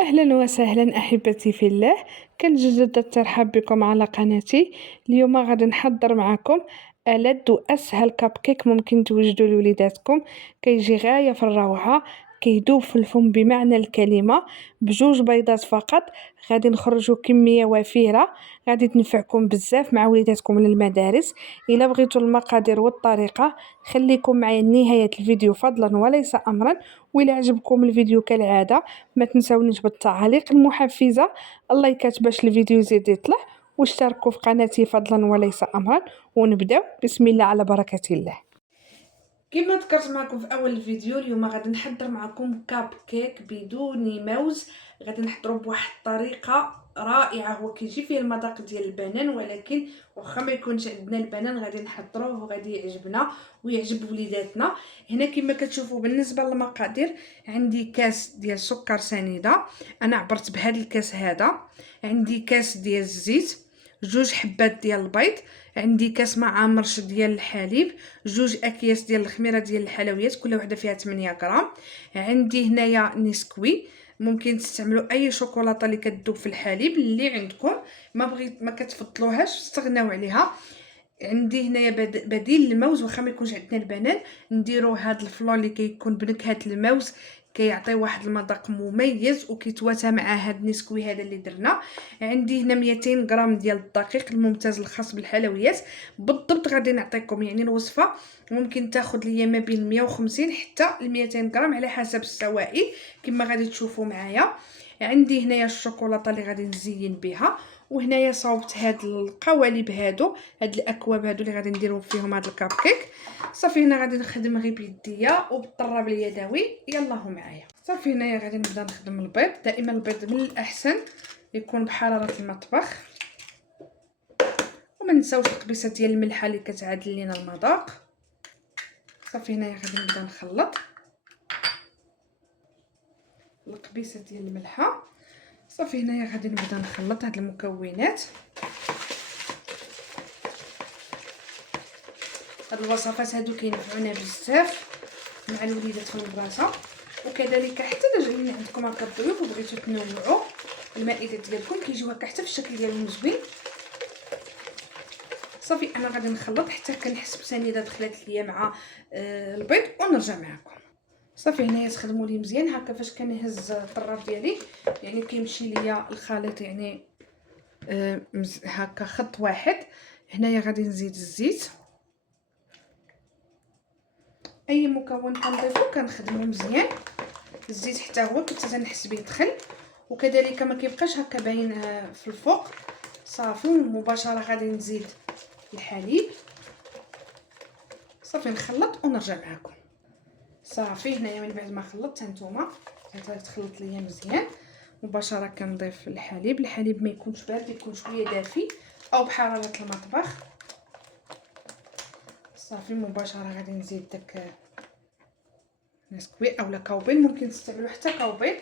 أهلا وسهلا أحبتي في الله. كنجدد الترحاب بكم على قناتي. اليوم غادي نحضر معكم ألذ وأسهل كب كيك ممكن توجدوا لوليداتكم. كيجي غاية في الروعة، كيدوب في الفم بمعنى الكلمة. بجوج بيضات فقط غادي نخرجوا كمية وفيرة غادي تنفعكم بزاف مع وليداتكم للمدارس. إلا بغيتوا المقادير والطريقة خليكم معايا لنهاية الفيديو فضلا وليس أمرا. وإلا عجبكم الفيديو كالعادة ما تنسونيش بالتعليق المحفزة، اللايكات باش الفيديو يزيد يطلع، واشتركوا في قناتي فضلا وليس امرا. ونبداو بسم الله على بركة الله. كما ذكرت معكم في اول الفيديو، اليوم غادي نحضر معكم كاب كيك بدون موز. غادي نحضروا بواحد الطريقه رائعه، هو كيجي فيه المذاق ديال البنان، ولكن واخا ما يكونش عندنا البنان غادي نحضروه وغادي يعجبنا ويعجب وليداتنا. هنا كما كتشوفوا بالنسبه للمقادير، عندي كاس ديال سكر سنيده، انا عبرت بهذا الكاس هذا. عندي كاس ديال الزيت، جوج حبات ديال البيض، عندي كاس مع مرش ديال الحليب، جوج اكياس ديال الخميره ديال الحلويات كل وحده فيها 8 غرام. عندي هنايا نسكوي، ممكن تستعملوا اي شوكولاته اللي كتذوب في الحليب اللي عندكم، ما كتفضلوهاش استغناو عليها. عندي هنايا بديل الموز، واخا ما يكونش عندنا البنان نديرو هاد الفلور اللي كيكون بنكهه الموز، كيعطي واحد المذاق مميز وكيتواتى مع هاد النسكوي هذا اللي درنا. عندي هنا 200 غرام ديال الدقيق الممتاز الخاص بالحلويات. بالضبط غادي نعطيكم يعني الوصفه ممكن تاخذ ليا ما بين 150 حتى ل 200 غرام على حسب السوائل كما غادي تشوفوا معايا. عندي هنايا الشوكولاته اللي غادي نزين بها، وهنايا صاوبت هاد القوالب هاد الاكواب هادو اللي غادي نديرو فيهم هاد الكاب كيك. صافي هنا غادي نخدم غير بيديا وبالطراب اليدوي. يلا هو معايا. صافي هنايا غادي نبدا نخدم البيض. دائما البيض من الاحسن يكون بحراره المطبخ، وما نساوش القبيصه ديال الملحه اللي كتعادل لينا المذاق. صافي هنايا غادي نبدا نخلط القبيصه ديال الملحه. صافي هنايا غادي نبدا نخلط هاد المكونات. هاد الوصفات هادو كينفعونا بزاف مع الوليدات في المدرسه، وكذلك حتى الا جايين عندكم هكا الضيوف وبغيتو تنوعوا المائده ديالكم كيجيو هكا حتى في الشكل ديالهم زوين. صافي انا غادي نخلط حتى كنحس بسنيده دخلت ليا مع البيض ونرجع معكم. صافي هنايا تخدموا لي مزيان هكا فاش كنهز الطراف ديالي، يعني كيمشي ليا الخليط يعني هكا خط واحد. هنايا غادي نزيد الزيت، اي مكون كنضيفو كنخدمو مزيان الزيت حتى هو حتى تنحس به دخل، وكذلك ما كيبقاش هكا باين في الفوق. صافي مباشره غادي نزيد الحليب. صافي نخلط ونرجع معكم. صافي هنايا من بعد ما خلطت هانتوما تخلط ليا مزيان، مباشره كنضيف الحليب. الحليب ما يكونش بارد، يكون شويه دافي او بحراره المطبخ. صافي مباشره غادي نزيد داك نسكوي اولا كاوبين، ممكن تستعملوا حتى كاوبين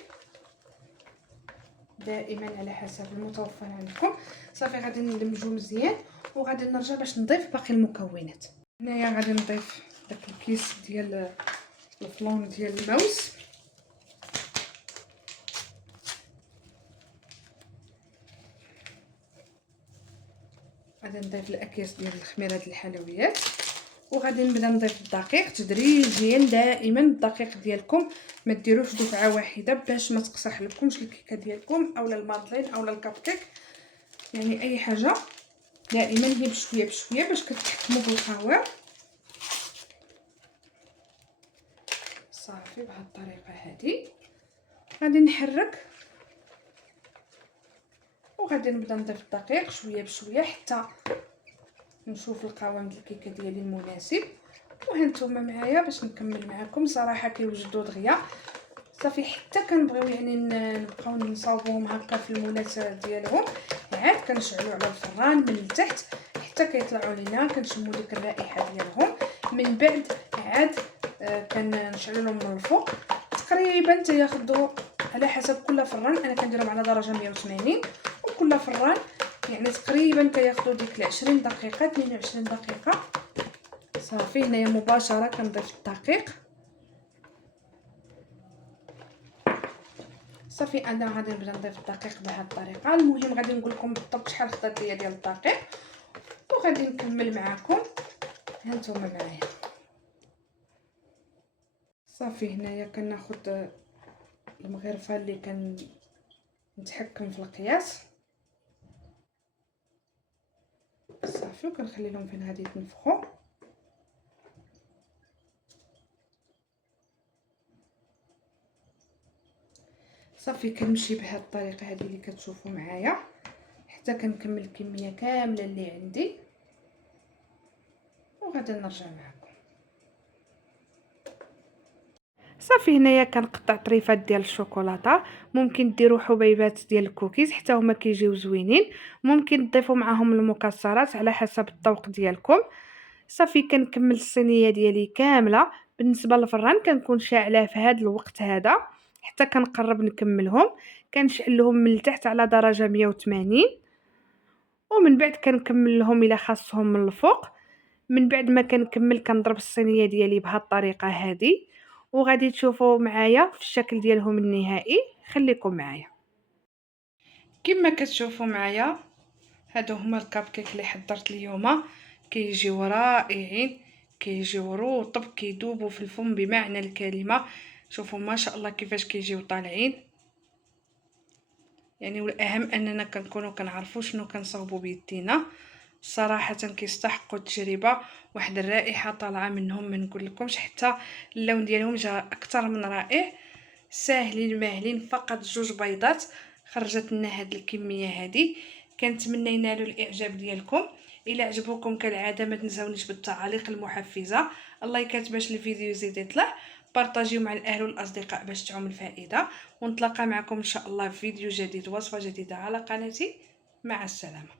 دائما على حسب المتوفر عندكم. صافي غادي ندمجو مزيان وغادي نرجع باش نضيف باقي المكونات. هنايا غادي نضيف داك الكيس ديال الفلون ديال الموز. غادي نضيف الاكياس ديال الخميره ديال الحلويات، وغادي نبدا نضيف الدقيق تدريجيا. دائما الدقيق ديالكم ما ديروش دفعه واحده باش ما تقصح لكمش الكيكه ديالكم اولا المادلين اولا الكب كيك، يعني اي حاجه دائما هي بشويه بشويه باش كتحكموا بالقوام. صافي بهذه الطريقه هذه غادي نحرك وغادي نبدا نضيف الدقيق شويه بشويه حتى نشوف القوام ديال الكيكه ديالي المناسب. وهانتوما معايا باش نكمل معكم. صراحه كيوجدوا دغيا. صافي حتى كنبغيو يعني نبقاو نصاوبوهم هكا في المولات ديالهم، عاد كنشعلوا على الفران من التحت حتى كيطلعوا لينا، كنشموا ديك الرائحه ديالهم. من بعد عاد كنشعلوا لهم من الفوق. تقريبا تياخذوا على حسب كل فران، انا كنديرهم على درجه 180، وكل فران يعني تقريبا كياخذوا ديك 20 دقيقه 22 دقيقه. صافي هنايا مباشره كنضيف الدقيق. صافي انا غادي نبدا نضيف الدقيق بهذه الطريقه. المهم غادي نقول لكم بالضبط شحال خدات ليا ديال الدقيق وغادي نكمل معكم. ها نتوما معايا. صافي هنايا كناخذ المغرفه اللي نتحكم في القياس صافي، وكنخلي لهم فين غادي يتنفخوا. صافي كنمشي بهذه الطريقه هذه اللي كتشوفوا معايا حتى كنكمل الكميه كامله اللي عندي، وغادي نرجع معكم. صافي هنايا كنقطع طريفات ديال الشوكولاته. ممكن ديروا حبيبات ديال الكوكيز حتى هما كيجيو زوينين، ممكن تضيفوا معاهم المكسرات على حسب الذوق ديالكم. صافي كنكمل الصينيه ديالي كامله. بالنسبه للفران كنكون شاعله في هذا الوقت هذا حتى كنقرب نكملهم. كنشعلهم من التحت على درجه 180، ومن بعد كنكمل لهم الى خاصهم من الفوق. من بعد ما كنكمل كنضرب الصينيه ديالي بهذه الطريقه هذه، وغادي تشوفوا معايا في الشكل ديالهم النهائي. خليكم معايا. كما كتشوفوا معايا هادو هما الكاب كيك اللي حضرت اليوم. كيجيو رائعين، كيجيو رطب، كيذوبوا في الفم بمعنى الكلمه. شوفوا ما شاء الله كيفاش كيجيو طالعين. يعني والاهم اننا كنكونوا كنعرفوا شنو كنصاوبوا بيدينا. صراحه كيستحقوا التجربه. واحد الرائحه طالعه منهم ما نقول لكمش، حتى اللون ديالهم جا اكثر من رائع. ساهلين ماهلين، فقط 2 بيضات خرجت لنا هاد الكميه هذه. كنتمنى ينالوا الاعجاب ديالكم. الى عجبوكم كالعاده ما تنساونيش بالتعاليق المحفزه. الله يكتب باش الفيديو يزيد يطلع. بارطاجيو مع الاهل والاصدقاء باش تعم الفائده. ونتلاقى معكم ان شاء الله في فيديو جديد، وصفه جديده على قناتي. مع السلامه.